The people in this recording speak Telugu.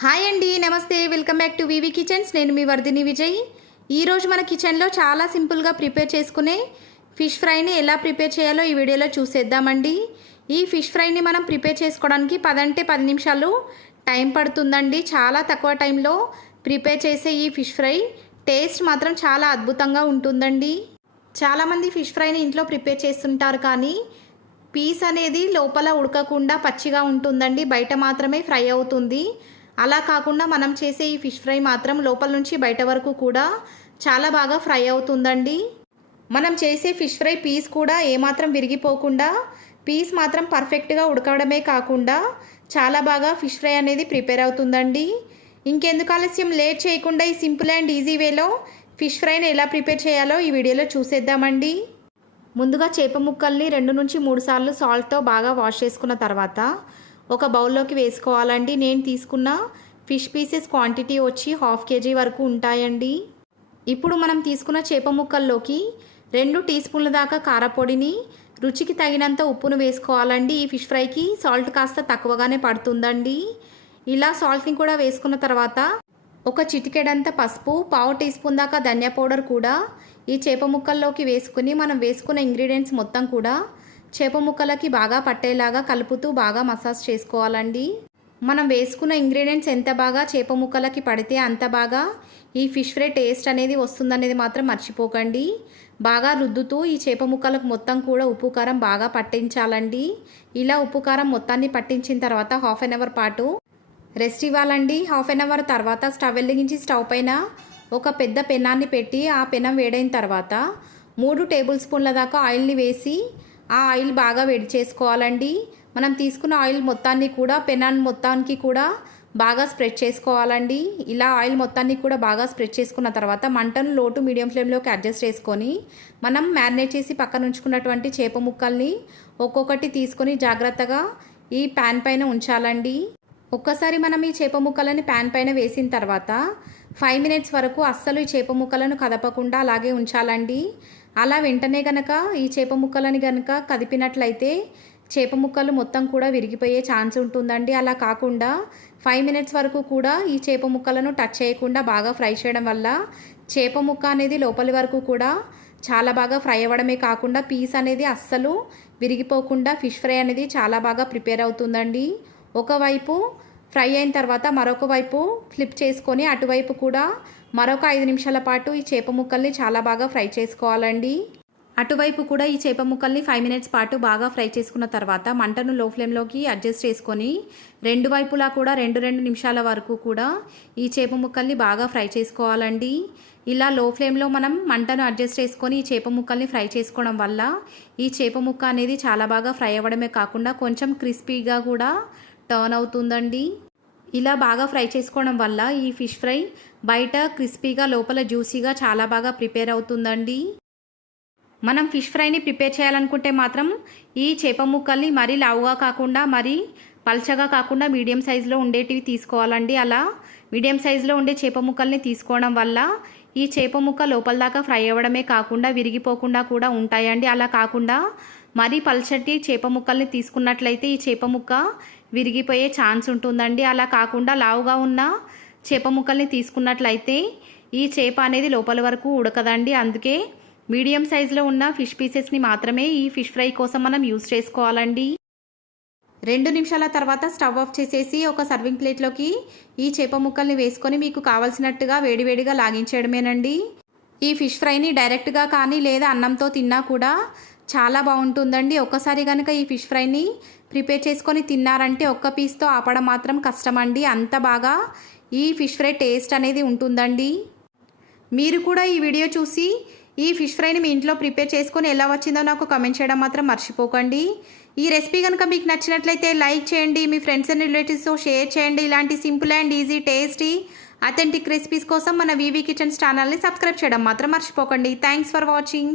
హాయ్ అండి, నమస్తే. Welcome back to VV kitchens. నేను మీ వర్ధిని విజయ్. ఈరోజు మన కిచెన్లో చాలా సింపుల్గా ప్రిపేర్ చేసుకునే ఫిష్ ఫ్రైని ఎలా ప్రిపేర్ చేయాలో ఈ వీడియోలో చూసేద్దామండి. ఈ ఫిష్ ఫ్రైని మనం ప్రిపేర్ చేసుకోవడానికి 10 నిమిషాలు టైం పడుతుందండి. చాలా తక్కువ టైంలో ప్రిపేర్ చేసే ఈ ఫిష్ ఫ్రై టేస్ట్ మాత్రం చాలా అద్భుతంగా ఉంటుందండి. చాలామంది ఫిష్ ఫ్రైని ఇంట్లో ప్రిపేర్ చేస్తుంటారు, కానీ పీస్ అనేది లోపల ఉడకకుండా పచ్చిగా ఉంటుందండి, బయట మాత్రమే ఫ్రై అవుతుంది. అలా కాకుండా మనం చేసే ఈ ఫిష్ ఫ్రై మాత్రం లోపల నుంచి బయట వరకు కూడా చాలా బాగా ఫ్రై అవుతుందండి. మనం చేసే ఫిష్ ఫ్రై పీస్ కూడా ఏమాత్రం విరిగిపోకుండా, పీస్ మాత్రం పర్ఫెక్ట్గా ఉడకడమే కాకుండా చాలా బాగా ఫిష్ ఫ్రై అనేది ప్రిపేర్ అవుతుందండి. ఇంకెందుకు ఆలస్యం, లేట్ చేయకుండా ఈ సింపుల్ అండ్ ఈజీ వేలో ఫిష్ ఫ్రైని ఎలా ప్రిపేర్ చేయాలో ఈ వీడియోలో చూసేద్దామండి. ముందుగా చేప ముక్కల్ని 2 నుంచి 3 సార్లు సాల్ట్తో బాగా వాష్ చేసుకున్న తర్వాత ఒక బౌల్లోకి వేసుకోవాలండి. నేను తీసుకున్న ఫిష్ పీసెస్ క్వాంటిటీ వచ్చి 1/2 kg వరకు ఉంటాయండి. ఇప్పుడు మనం తీసుకున్న చేప ముక్కల్లోకి 2 టీ స్పూన్ల దాకా కారపొడిని, రుచికి తగినంత ఉప్పును వేసుకోవాలండి. ఈ ఫిష్ ఫ్రైకి సాల్ట్ కాస్త తక్కువగానే పడుతుందండి. ఇలా సాల్ట్ని కూడా వేసుకున్న తర్వాత ఒక చిటికెడంత పసుపు, 1/2 టీ స్పూన్ దాకా ధనియా పౌడర్ కూడా ఈ చేప ముక్కల్లోకి వేసుకుని మనం వేసుకున్న ఇంగ్రీడియంట్స్ మొత్తం కూడా చేప ముక్కలకి బాగా పట్టేలాగా కలుపుతూ బాగా మసాజ్ చేసుకోవాలండి. మనం వేసుకున్న ఇంగ్రీడియంట్స్ ఎంత బాగా చేప ముక్కలకి పడితే అంత బాగా ఈ ఫిష్ ఫ్రై టేస్ట్ అనేది వస్తుందనేది మాత్రం మర్చిపోకండి. బాగా రుద్దుతూ ఈ చేప ముక్కలకు మొత్తం కూడా ఉప్పు కారం బాగా పట్టించాలండి. ఇలా ఉప్పు కారం మొత్తాన్ని పట్టించిన తర్వాత 1/2 అవర్ పాటు రెస్ట్ ఇవ్వాలండి. 1/2 అవర్ తర్వాత స్టవ్ వెలిగించి స్టవ్ పైన ఒక పెద్ద పెనాన్ని పెట్టి ఆ పెనం వేడైన తర్వాత 3 టేబుల్ స్పూన్ల దాకా ఆయిల్ని వేసి ఆ ఆయిల్ బాగా వేడి చేసుకోవాలండి. మనం తీసుకున్న ఆయిల్ మొత్తాన్ని కూడా పెనాన్ మొత్తానికి కూడా బాగా స్ప్రెడ్ చేసుకోవాలండి. ఇలా ఆయిల్ మొత్తాన్ని కూడా బాగా స్ప్రెడ్ చేసుకున్న తర్వాత మంటను లో టు మీడియం ఫ్లేమ్లోకి అడ్జస్ట్ చేసుకొని మనం మ్యారినేట్ చేసి పక్కన ఉంచుకున్నటువంటి చేప ముక్కల్ని ఒక్కొక్కటి తీసుకొని జాగ్రత్తగా ఈ ప్యాన్ పైన ఉంచాలండి. ఒక్కసారి మనం ఈ చేప ముక్కలని ప్యాన్ పైన వేసిన తర్వాత 5 మినిట్స్ వరకు అస్సలు ఈ చేప ముక్కలను కదపకుండా అలాగే ఉంచాలండి. అలా వెంటనే కనుక ఈ చేప ముక్కలని కనుక కదిపినట్లయితే చేప ముక్కలు మొత్తం కూడా విరిగిపోయే ఛాన్స్ ఉంటుందండి. అలా కాకుండా 5 మినిట్స్ వరకు కూడా ఈ చేప ముక్కలను టచ్ చేయకుండా బాగా ఫ్రై చేయడం వల్ల చేప ముక్క అనేది లోపలి వరకు కూడా చాలా బాగా ఫ్రై అవ్వడమే కాకుండా పీస్ అనేది అస్సలు విరిగిపోకుండా ఫిష్ ఫ్రై అనేది చాలా బాగా ప్రిపేర్ అవుతుందండి. ఒకవైపు ఫ్రై అయిన తర్వాత మరొక వైపు ఫ్లిప్ చేసుకొని అటువైపు కూడా మరొక 5 నిమిషాల పాటు ఈ చేప ముక్కల్ని చాలా బాగా ఫ్రై చేసుకోవాలండి. అటువైపు కూడా ఈ చేప ముక్కల్ని 5 మినిట్స్ పాటు బాగా ఫ్రై చేసుకున్న తర్వాత మంటను లో ఫ్లేమ్లోకి అడ్జస్ట్ చేసుకొని రెండు వైపులా కూడా 2 నిమిషాల వరకు కూడా ఈ చేప ముక్కల్ని బాగా ఫ్రై చేసుకోవాలండి. ఇలా లో ఫ్లేమ్లో మనం మంటను అడ్జస్ట్ చేసుకొని ఈ చేప ముక్కల్ని ఫ్రై చేసుకోవడం వల్ల ఈ చేప ముక్క అనేది చాలా బాగా ఫ్రై అవ్వడమే కాకుండా కొంచెం క్రిస్పీగా కూడా టర్న్ అవుతుందండి. ఇలా బాగా ఫ్రై చేసుకోవడం వల్ల ఈ ఫిష్ ఫ్రై బయట క్రిస్పీగా లోపల జ్యూసీగా చాలా బాగా ప్రిపేర్ అవుతుందండి. మనం ఫిష్ ఫ్రైని ప్రిపేర్ చేయాలనుకుంటే మాత్రం ఈ చేప ముక్కల్ని మరీ లావుగా కాకుండా మరీ పల్చగా కాకుండా మీడియం సైజులో ఉండేటివి తీసుకోవాలండి. అలా మీడియం సైజులో ఉండే చేప ముక్కల్ని తీసుకోవడం వల్ల ఈ చేప ముక్క లోపల దాకా ఫ్రై అవ్వడమే కాకుండా విరిగిపోకుండా కూడా ఉంటాయండి. అలా కాకుండా మరీ పల్చటి చేప ముక్కల్ని తీసుకున్నట్లయితే ఈ చేప ముక్క విరిగిపోయే ఛాన్స్ ఉంటుందండి. అలా కాకుండా లావుగా ఉన్న చేప ముక్కల్ని తీసుకున్నట్లయితే ఈ చేప అనేది లోపల వరకు ఉడకదండి. అందుకే మీడియం సైజులో ఉన్న ఫిష్ పీసెస్ని మాత్రమే ఈ ఫిష్ ఫ్రై కోసం మనం యూస్ చేసుకోవాలండి. 2 నిమిషాల తర్వాత స్టవ్ ఆఫ్ చేసేసి ఒక సర్వింగ్ ప్లేట్లోకి ఈ చేప ముక్కల్ని వేసుకొని మీకు కావాల్సినట్టుగా వేడివేడిగా లాగించేయడమేనండి. ఈ ఫిష్ ఫ్రైని డైరెక్ట్గా కానీ లేదా అన్నంతో తిన్నా కూడా చాలా బాగుంటుందండి. ఒక్కసారి కనుక ఈ ఫిష్ ఫ్రైని ప్రిపేర్ చేసుకొని తిన్నారంటే ఒక్క పీస్తో ఆపడం మాత్రం కష్టమండి. అంత బాగా ఈ ఫిష్ ఫ్రై టేస్ట్ అనేది ఉంటుందండి. మీరు కూడా ఈ వీడియో చూసి ఈ ఫిష్ ఫ్రైని మీ ఇంట్లో ప్రిపేర్ చేసుకొని ఎలా వచ్చిందో నాకు కామెంట్ చేయడం మాత్రం మర్చిపోకండి. ఈ రెసిపీ కనుక మీకు నచ్చినట్లయితే లైక్ చేయండి, మీ ఫ్రెండ్స్ అండ్ రిలేటివ్స్తో షేర్ చేయండి. ఇలాంటి simple and easy tasty authentic recipes కోసం మన వివి కిచెన్స్ ఛానల్ని సబ్స్క్రైబ్ చేయడం మాత్రం మర్చిపోకండి. Thanks for watching.